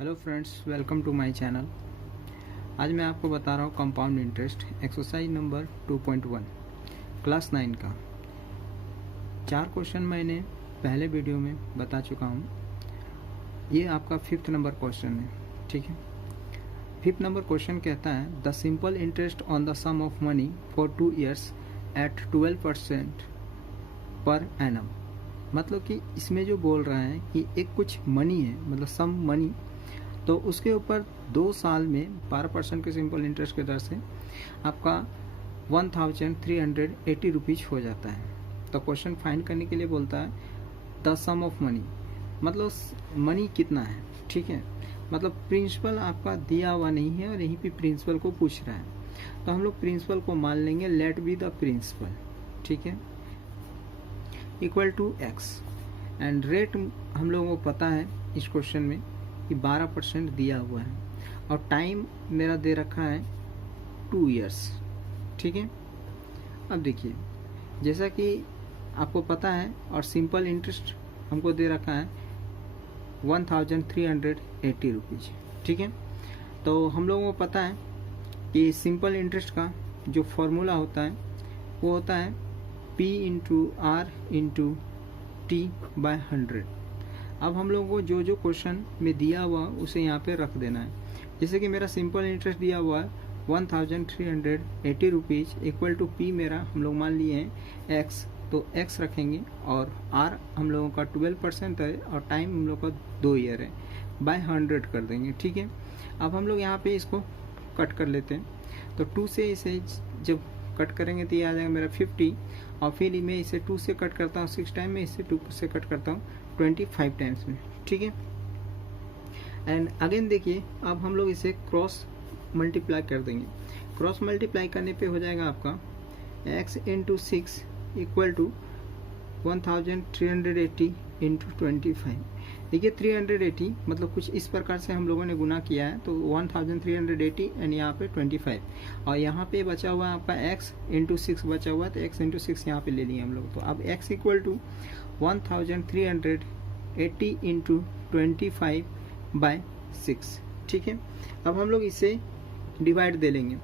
Hello friends, welcome to my channel. आज मैं आपको बता रहा हूँ compound interest exercise number 2.1 class 9 का 4 क्वेश्चन मैंने पहले वीडियो में बता चुका हूँ। ये आपका 5th नंबर क्वेश्चन है, ठीक है। 5th नंबर क्वेश्चन कहता है the simple interest on the sum of money for 2 years at 12% per annum. मतलब कि इसमें जो बोल रहा है कि एक कुछ मनी है, मतलब सम मनी, तो उसके ऊपर 2 साल में 12% के सिंपल इंटरेस्ट के दर से आपका 1380 रुपीज़ हो जाता है। तो क्वेश्चन फाइंड करने के लिए बोलता है द सम ऑफ मनी, मतलब मनी कितना है, ठीक है। मतलब प्रिंसिपल आपका दिया हुआ नहीं है और यहीं पे प्रिंसिपल को पूछ रहा है, तो हम लोग प्रिंसिपल को मान लेंगे लेट बी द प्रिंसिपल, ठीक है, equal to x. And rate हम लोगों को पता है इस क्वेश्चन में कि 12% दिया हुआ है और टाइम मेरा दे रखा है 2 years, ठीक है। अब देखिए, जैसा कि आपको पता है और सिंपल इंटरेस्ट हमको दे रखा है 1380 रुपीज़, ठीक है। तो हम लोगों को पता है कि सिंपल इंटरेस्ट का जो फॉर्मूला होता है वो होता है P into R into T by 100। अब हम लोगों को जो जो क्वेश्चन में दिया हुआ उसे यहाँ पे रख देना है। जैसे कि मेरा सिंपल इंटरेस्ट दिया हुआ है 1380 रुपीज़ इक्वल टू पी मेरा हम लोग मान लिए हैं एक्स, तो एक्स रखेंगे और आर हम लोगों का 12% है और टाइम हम लोग का 2 ईयर है, बाय 100 कर देंगे, ठीक है। अब हम लोग यहाँ पे इसको कट कर लेते हैं। तो 2 से इसे जब कट करेंगे तो ये आ जाएगा मेरा 50 और फिर मैं इसे 2 से कट करता हूँ 6 टाइम में, इसे 2 से कट करता हूँ 25 टाइम्स में, ठीक है। एंड अगेन देखिए, अब हम लोग इसे क्रॉस मल्टीप्लाई कर देंगे। क्रॉस मल्टीप्लाई करने पे हो जाएगा आपका x into 6 equal to 1380 into 25। देखिए 380 मतलब कुछ इस प्रकार से हम लोगों ने गुना किया है, तो 1380 एंड यहाँ पे 25 और यहाँ पे बचा हुआ है आपका x इंटू 6 बचा हुआ है, तो x इंटू 6 यहाँ पे ले लिए हम लोग। तो अब x equal to 1380 into 25 by 6, ठीक है। अब हम लोग इसे डिवाइड दे लेंगे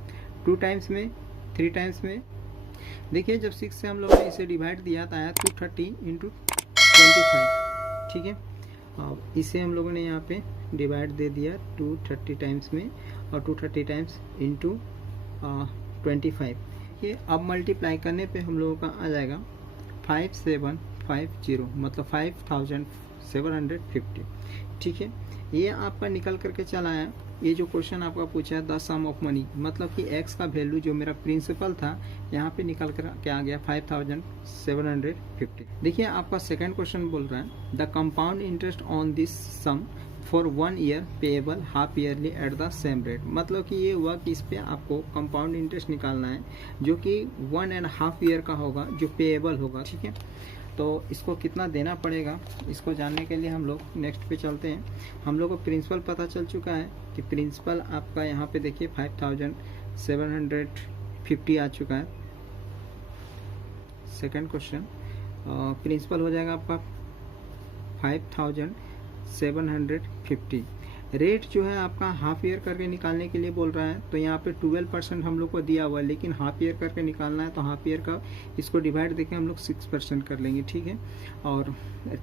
2 टाइम्स में, 3 टाइम्स में। देखिए जब 6 से हम लोगों ने इसे डिवाइड दिया तो आया 230 इंटू 25, ठीक है। अब इसे हम लोगों ने यहाँ पे डिवाइड दे दिया 230 टाइम्स में और 230 टाइम्स इंटू 25। ये अब मल्टीप्लाई करने पे हम लोगों का आ जाएगा 5750, मतलब 5750, ठीक है। ये आपका निकल करके चला है। ये जो क्वेश्चन आपका पूछा है द सम ऑफ मनी, मतलब कि x का वैल्यू जो मेरा प्रिंसिपल था यहाँ पे निकल कर क्या आ गया 5750। देखिए आपका सेकंड क्वेश्चन बोल रहा है the compound interest on this sum for 1 year payable half yearly at the same rate. मतलब कि ये हुआ कि इस पे आपको कंपाउंड इंटरेस्ट निकालना है जो कि 1.5 year का होगा, जो पेएबल होगा, ठीक है। तो इसको कितना देना पड़ेगा, इसको जानने के लिए हम लोग नेक्स्ट पे चलते हैं। हम लोग को प्रिंसिपल पता चल चुका है कि प्रिंसिपल आपका यहाँ पे देखिए 5750 आ चुका है। सेकंड क्वेश्चन प्रिंसिपल हो जाएगा आपका 5750। रेट जो है आपका हाफ ईयर करके निकालने के लिए बोल रहा है, तो यहाँ पे 12% हम लोग को दिया हुआ है, लेकिन हाफ ईयर करके निकालना है तो हाफ ईयर का इसको डिवाइड देके हम लोग 6% कर लेंगे, ठीक है। और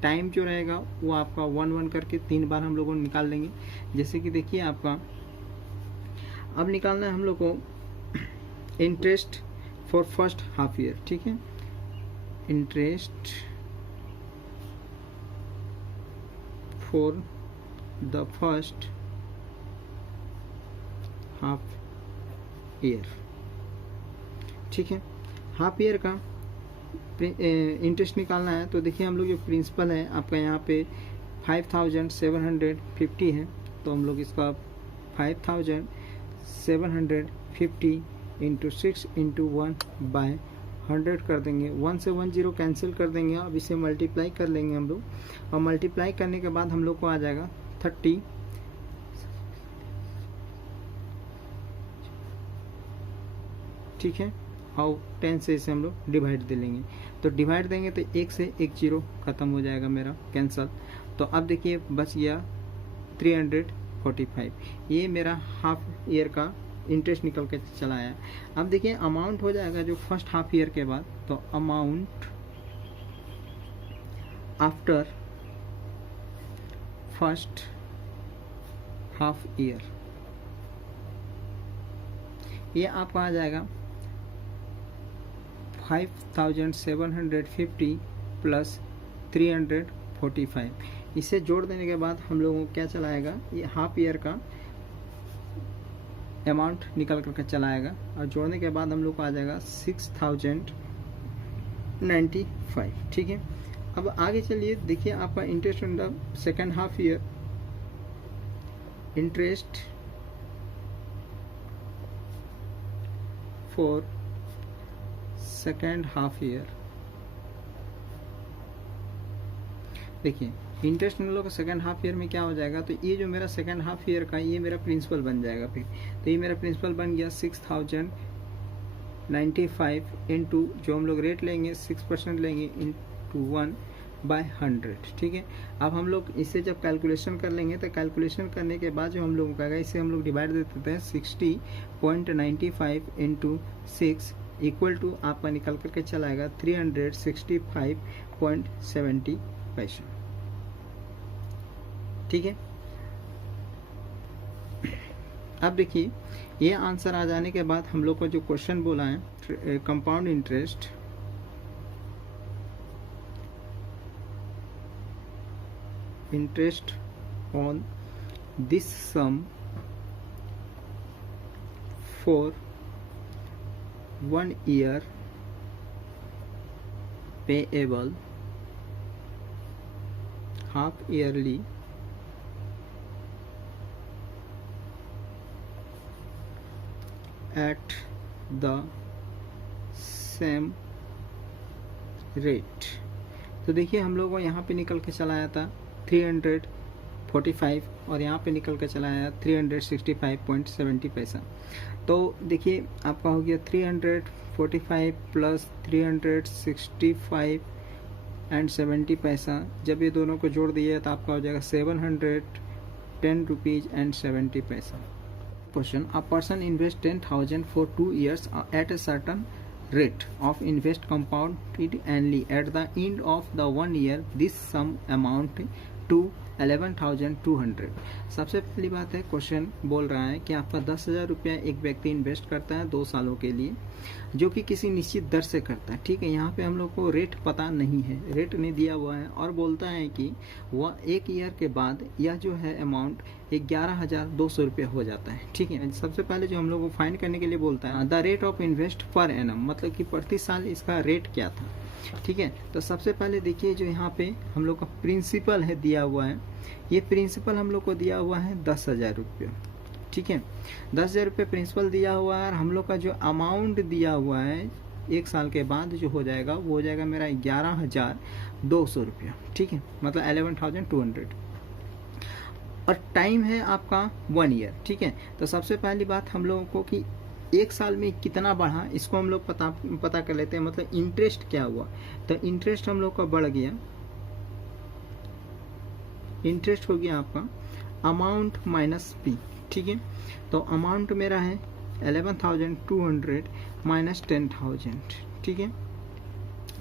टाइम जो रहेगा वो आपका 1 करके 3 बार हम लोगों को निकाल लेंगे। जैसे कि देखिए आपका अब निकालना है हम लोग को interest for first half year, ठीक है। Interest for the first half year, ठीक है। हाफ ईयर का इंटरेस्ट निकालना है, तो देखिए हम लोग जो प्रिंसिपल है आपका यहाँ पे 5750 है, तो हम लोग इसका 5750 इंटू 6 इंटू 1 बाय 100 कर देंगे। 1 से 1 0 कैंसिल कर देंगे। अब इसे मल्टीप्लाई कर लेंगे हम लोग, और मल्टीप्लाई करने के बाद हम लोग को आ जाएगा 30, ठीक है। और 10 से इसे हम लोग डिवाइड दे लेंगे। तो डिवाइड देंगे तो 1 से 1 0 खत्म हो जाएगा मेरा, कैंसल। तो अब देखिए बच गया 300 45। ये मेरा हाफ ईयर का इंटरेस्ट निकल के चला आया। अब देखिए अमाउंट हो जाएगा जो फर्स्ट हाफ ईयर के बाद, तो amount after first half year, ये आपका आ जाएगा 5750 प्लस 345। इसे जोड़ देने के बाद हम लोगों को क्या चलाएगा, ये हाफ ईयर का अमाउंट निकल करके चलाएगा, और जोड़ने के बाद हम लोग को आ जाएगा 6095। ठीक है, अब आगे चलिए देखिए आपका interest on the second half year, interest for second half year. देखिए इंटरेस्ट हम लोग का सेकेंड हाफ ईयर में क्या हो जाएगा, तो ये जो मेरा सेकेंड हाफ ईयर का ये मेरा प्रिंसिपल बन जाएगा। फिर तो ये मेरा प्रिंसिपल बन गया 6095 इंटू जो हम लोग रेट लेंगे 6% लेंगे इंटू 1/100। ठीक है, अब हम लोग इसे जब कैलकुलेशन कर लेंगे तो कैलकुलेशन करने के बाद जो हम लोग का इसे हम लोग डिवाइड दे देते हैं 60.95 इंटू 6 इक्वल टू आपका निकल करके चलाएगा 365.70 पैसा। ठीक है, अब देखिए ये आंसर आ जाने के बाद हम लोग को जो क्वेश्चन बोला है compound interest on this sum for 1 year payable half yearly at the same rate। तो देखिए हम लोगों को यहाँ पे निकल के चला आया था 345 और यहाँ पे निकल के चला आया 365.70 पैसा। तो देखिए आपका हो गया 345 प्लस 365.70 पैसा। जब ये दोनों को जोड़ दिए तो आपका हो जाएगा 710 rupees and 70 paisa. Question, a person invest 10,000 for 2 years at a certain rate of invest compounded annually at the end of the 1 year this sum amount to 11,200। सबसे पहली बात है क्वेश्चन बोल रहा है कि आपका 10,000 रुपया एक व्यक्ति इन्वेस्ट करता है 2 सालों के लिए, जो कि किसी निश्चित दर से करता है। ठीक है, यहाँ पे हम लोग को रेट पता नहीं है, रेट नहीं दिया हुआ है, और बोलता है कि वह 1 ईयर के बाद यह जो है अमाउंट 11,200 रुपया हो जाता है। ठीक है, सबसे पहले जो हम लोग को फाइंड करने के लिए बोलता है the rate of invest per annum, मतलब कि प्रति साल इसका रेट क्या था। ठीक है, तो सबसे पहले देखिए जो यहाँ पे हम लोग का प्रिंसिपल है दिया हुआ है, ये प्रिंसिपल हम लोग को दिया हुआ है 10,000 रुपये। ठीक है, 10,000 रुपये प्रिंसिपल दिया हुआ है, और हम लोग का जो अमाउंट दिया हुआ है 1 साल के बाद जो हो जाएगा वो हो जाएगा मेरा 11,200 रुपया। ठीक है, मतलब 11,200, और टाइम है आपका 1 ईयर। ठीक है, तो सबसे पहली बात हम लोगों को कि 1 साल में कितना बढ़ा इसको हम लोग पता कर लेते हैं, मतलब इंटरेस्ट क्या हुआ। तो इंटरेस्ट हम लोग का बढ़ गया, इंटरेस्ट हो गया आपका अमाउंट माइनस पी। ठीक है, तो अमाउंट मेरा है 11,200 माइनस 10,000। ठीक है,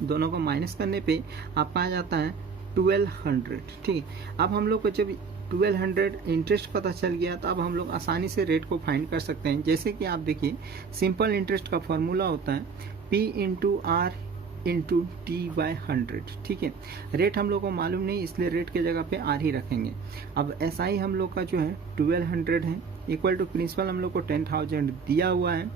दोनों को माइनस करने पे आपका आ जाता है 1,200। ठीक है, अब हम लोग को जब 1,200 इंटरेस्ट पता चल गया तो अब हम लोग आसानी से रेट को फाइंड कर सकते हैं। जैसे कि आप देखिए सिंपल इंटरेस्ट का फॉर्मूला होता है P into R into T/100। ठीक है, रेट हम लोग को मालूम नहीं इसलिए रेट के जगह पे आर ही रखेंगे। अब ऐसा ही हम लोग का जो है 1,200 है इक्वल टू प्रिंसिपल हम लोग को 10,000 दिया हुआ है।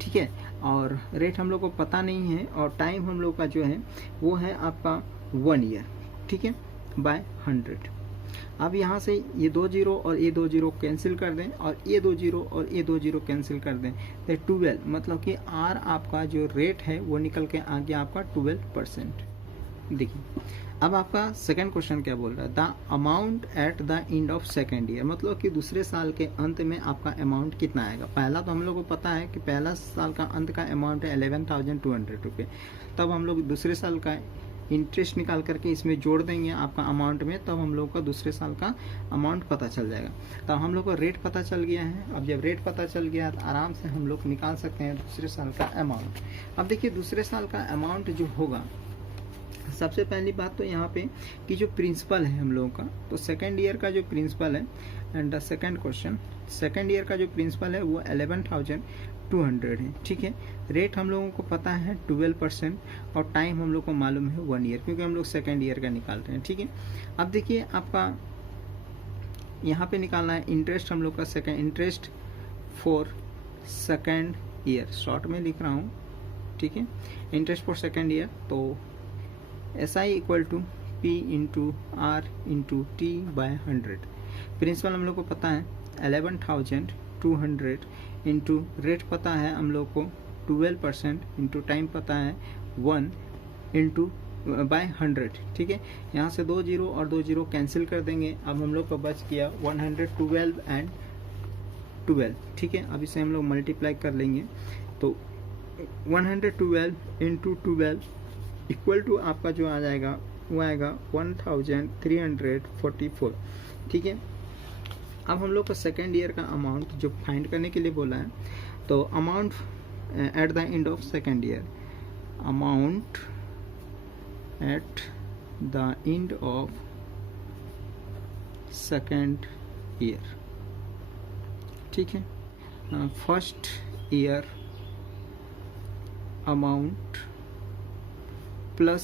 ठीक है, और रेट हम लोग को पता नहीं है, और टाइम हम लोग का जो है वो है आपका 1 ईयर। ठीक है, बाय 100। अब यहाँ से ये 2 जीरो और ये 2 जीरो कैंसिल कर दें, और ये 2 जीरो और ये 2 जीरो कैंसिल कर दें, तो 12, मतलब कि आर आपका जो रेट है वो निकल के आ गया आपका 12%। देखिए अब आपका सेकंड क्वेश्चन क्या बोल रहा है, the amount at the end of second year, मतलब कि दूसरे साल के अंत में आपका अमाउंट कितना आएगा। पहला तो हम लोग को पता है कि पहला साल का अंत का अमाउंट है 11,200 रुपये, तब हम लोग दूसरे साल का इंटरेस्ट निकाल करके इसमें जोड़ देंगे आपका अमाउंट में, तब हम लोग का दूसरे साल का अमाउंट पता चल जाएगा। तब हम लोग को रेट पता चल गया है। अब जब रेट पता चल गया तो आराम से हम लोग निकाल सकते हैं दूसरे साल का अमाउंट। अब देखिए दूसरे साल का अमाउंट जो होगा, सबसे पहली बात तो यहाँ पे कि जो प्रिंसिपल है हम लोगों का, तो सेकेंड ईयर का जो प्रिंसिपल है, and the second question, second year का जो प्रिंसिपल है वो 11,200 है। ठीक है, रेट हम लोगों को पता है 12% और टाइम हम लोग को मालूम है 1 ईयर, क्योंकि हम लोग सेकेंड ईयर का निकाल रहे हैं। ठीक है, अब देखिए आपका यहाँ पे निकालना है इंटरेस्ट हम लोग का, second interest for second year, short में लिख रहा हूँ। ठीक है, इंटरेस्ट फॉर सेकेंड ईयर, तो SI equal to P into R into T by 100। Principal हम लोग को पता है 11,200 इंटू रेट पता है हम लोग को 12% इंटू टाइम पता है 1 इंटू बाय 100। ठीक है, यहाँ से 2 जीरो और 2 जीरो कैंसिल कर देंगे। अब हम लोग का बच गया 112 एंड 12। ठीक है, अब इसे हम लोग मल्टीप्लाई कर लेंगे, तो 112 इंटू 12 इक्वल टू आपका जो आ जाएगा वो आएगा 1,344। ठीक है, अब हम लोग का सेकेंड ईयर का अमाउंट जो फाइंड करने के लिए बोला है, तो amount at the end of second year, amount at the end of second year. ठीक है, first year amount plus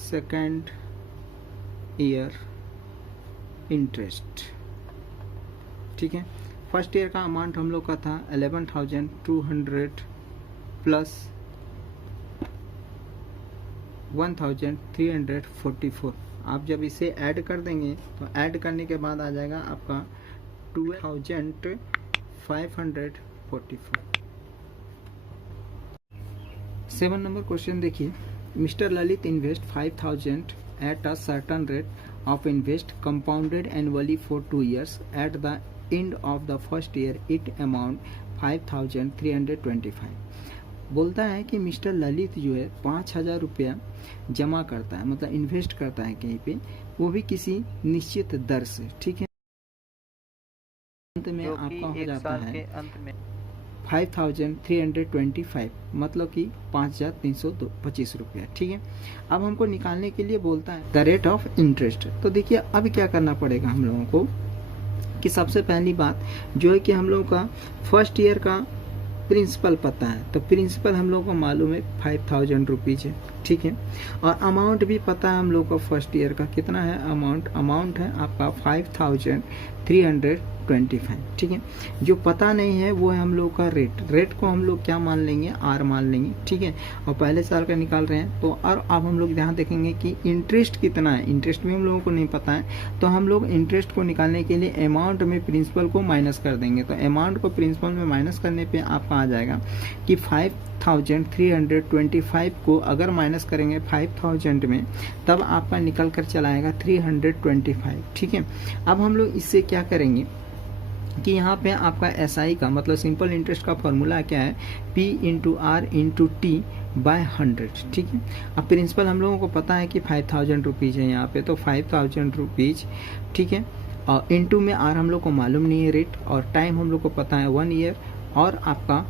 second year interest. ठीक है, फर्स्ट ईयर का अमाउंट हम लोग का था 11,200 प्लस 1,344। आप जब इसे ऐड कर देंगे तो ऐड करने के बाद आ जाएगा आपका 12,544। 7 नंबर क्वेश्चन देखिए, mister Lalit invest 5,000 at a certain rate of invest compounded annually for 2 years. At the end of the first year, it amount 5,325. बोलता है कि मिस्टर ललित जो है 5,000 रुपया जमा करता है, मतलब इन्वेस्ट करता है कहीं पे, वो भी किसी निश्चित दर से। ठीक है, अंत में आपका हो जाता है 5,325, मतलब कि 5,325 रुपया। ठीक है, अब हमको निकालने के लिए बोलता है द रेट ऑफ इंटरेस्ट। तो देखिए अब क्या करना पड़ेगा हम लोगों को कि सबसे पहली बात जो है कि हम लोगों का फर्स्ट ईयर का प्रिंसिपल पता है, तो प्रिंसिपल हम लोग को मालूम है 5,000 रुपीज है। ठीक है, और अमाउंट भी पता है हम लोग को फर्स्ट ईयर का कितना है, अमाउंट है आपका 5,325। ठीक है, जो पता नहीं है वो है हम लोग का रेट को हम लोग क्या मान लेंगे, R मान लेंगे। ठीक है, और पहले साल का निकाल रहे हैं, तो और अब हम लोग यहाँ देखेंगे कि इंटरेस्ट कितना है, इंटरेस्ट भी हम लोगों को नहीं पता है, तो हम लोग इंटरेस्ट को निकालने के लिए अमाउंट में प्रिंसिपल को माइनस कर देंगे। तो अमाउंट को प्रिंसिपल में माइनस करने पे आपका आ जाएगा कि 5,325 को अगर माइनस करेंगे 5,000 में, तब आपका निकल कर चला आएगा 325। ठीक है, अब हम लोग इससे क्या करेंगे कि यहाँ पे आपका SI का मतलब सिंपल इंटरेस्ट का फॉर्मूला क्या है, P into R into T by 100। ठीक है, अब प्रिंसिपल हम लोगों को पता है कि 5,000 रुपीज़ है यहाँ पे, तो 5,000 रुपीज़। ठीक है, और इंटू में R हम लोग को मालूम नहीं है रेट, और टाइम हम लोग को पता है 1 ईयर, और आपका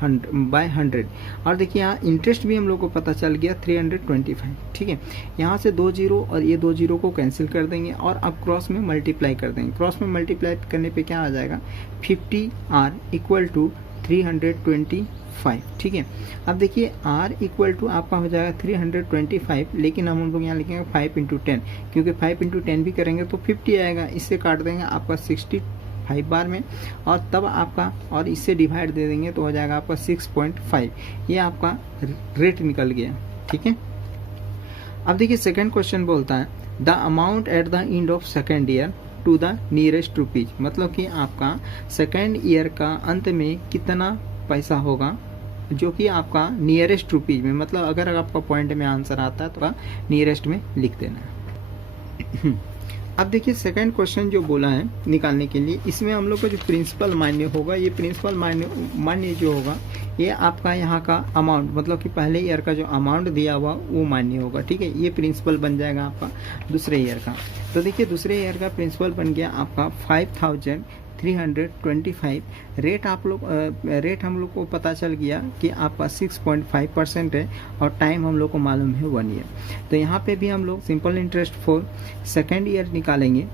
100/100। और देखिए यहाँ इंटरेस्ट भी हम लोग को पता चल गया 325। ठीक है, यहाँ से 2 जीरो और ये 2 जीरो को कैंसिल कर देंगे और अब क्रॉस में मल्टीप्लाई कर देंगे। क्रॉस में मल्टीप्लाई करने पे क्या आ जाएगा 50R इक्वल टू 325। ठीक है, अब देखिए R इक्वल टू आपका हो जाएगा 325, लेकिन हम लोग यहाँ लिखेंगे 5 इंटू 10, क्योंकि 5 इंटू 10 भी करेंगे तो 50 आएगा। इससे काट देंगे आपका 65 बार में, और तब आपका और इससे डिवाइड दे देंगे तो हो जाएगा आपका 6.5। ये आपका रेट निकल गया। ठीक है, अब देखिए सेकंड क्वेश्चन बोलता है the amount at the end of second year to the nearest rupees, मतलब कि आपका सेकेंड ईयर का अंत में कितना पैसा होगा जो कि आपका नियरेस्ट रुपीज में, मतलब अगर आपका पॉइंट में आंसर आता है तो नियरेस्ट में लिख देना है। अब देखिए सेकंड क्वेश्चन जो बोला है निकालने के लिए, इसमें हम लोग का जो प्रिंसिपल मान्य होगा, ये प्रिंसिपल मान्य जो होगा ये आपका यहाँ का अमाउंट, मतलब कि पहले ईयर का जो अमाउंट दिया हुआ वो मान्य होगा। ठीक है, ये प्रिंसिपल बन जाएगा आपका दूसरे ईयर का। तो देखिए दूसरे ईयर का प्रिंसिपल बन गया आपका 5325। रेट हम लोग को पता चल गया कि आपका 6.5% है और टाइम हम लोग को मालूम है 1 ईयर। तो यहाँ पे भी हम लोग simple interest for second year निकालेंगे,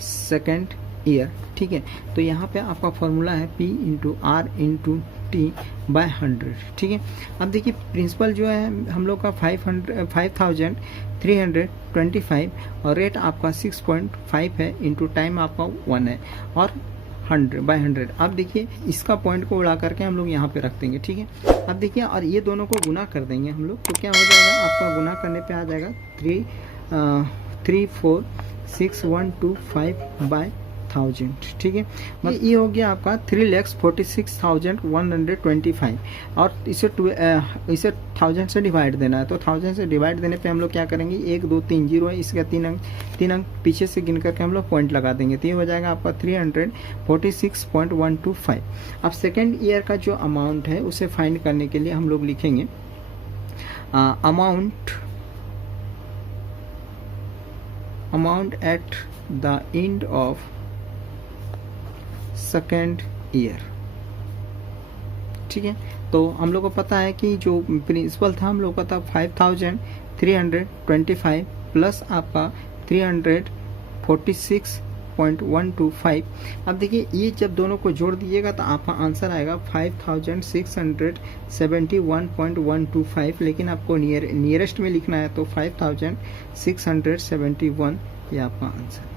सेकेंड ईयर। ठीक है, तो यहाँ पे आपका फॉर्मूला है P into R into T by 100। ठीक है, अब देखिए प्रिंसिपल जो है हम लोग का 5325 और रेट आपका 6.5 है, इंटू टाइम आपका 1 है और 100 बाय 100। अब देखिए इसका पॉइंट को उड़ा करके हम लोग यहाँ पे रख देंगे। ठीक है, अब देखिए और ये दोनों को गुना कर देंगे हम लोग, तो क्या हो जाएगा आपका गुना करने पे आ जाएगा 346,125 बाय 1000। ठीक है, मतलब ये हो गया आपका 3,46,125 और इसे 1000 से डिवाइड देना है। तो 1000 से डिवाइड देने पे हम लोग क्या करेंगे, 1 2 3 0 है, इसका 3 अंक पीछे से गिन करके हम लोग पॉइंट लगा देंगे। तो ये हो जाएगा आपका 346.125। अब सेकेंड ईयर का जो अमाउंट है उसे फाइंड करने के लिए हम लोग लिखेंगे amount at the end of second year. ठीक है, तो हम लोग को पता है कि जो प्रिंसिपल था हम लोग का था 5325 प्लस आपका 346.125। अब देखिए ये जब दोनों को जोड़ दीजिएगा तो आपका आंसर आएगा 5671.125, लेकिन आपको नियरेस्ट में लिखना है तो 5671 ये आपका आंसर।